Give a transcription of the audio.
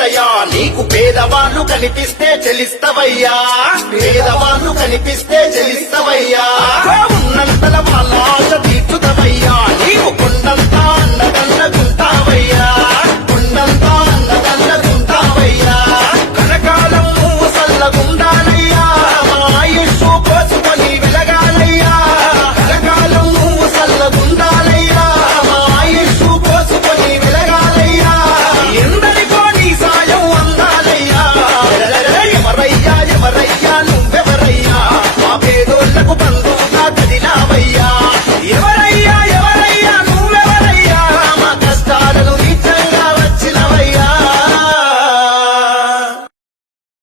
లేదయ్యా నీకు పేదవాళ్ళు కనిపిస్తే చెలిస్తవయ్యా పేదవాళ్ళు కనిపిస్తే చెలిస్తవయ్యా ఉన్నంతల వాళ్ళ ఆశ తీర్చుతవయ్యా నీకు కొండంత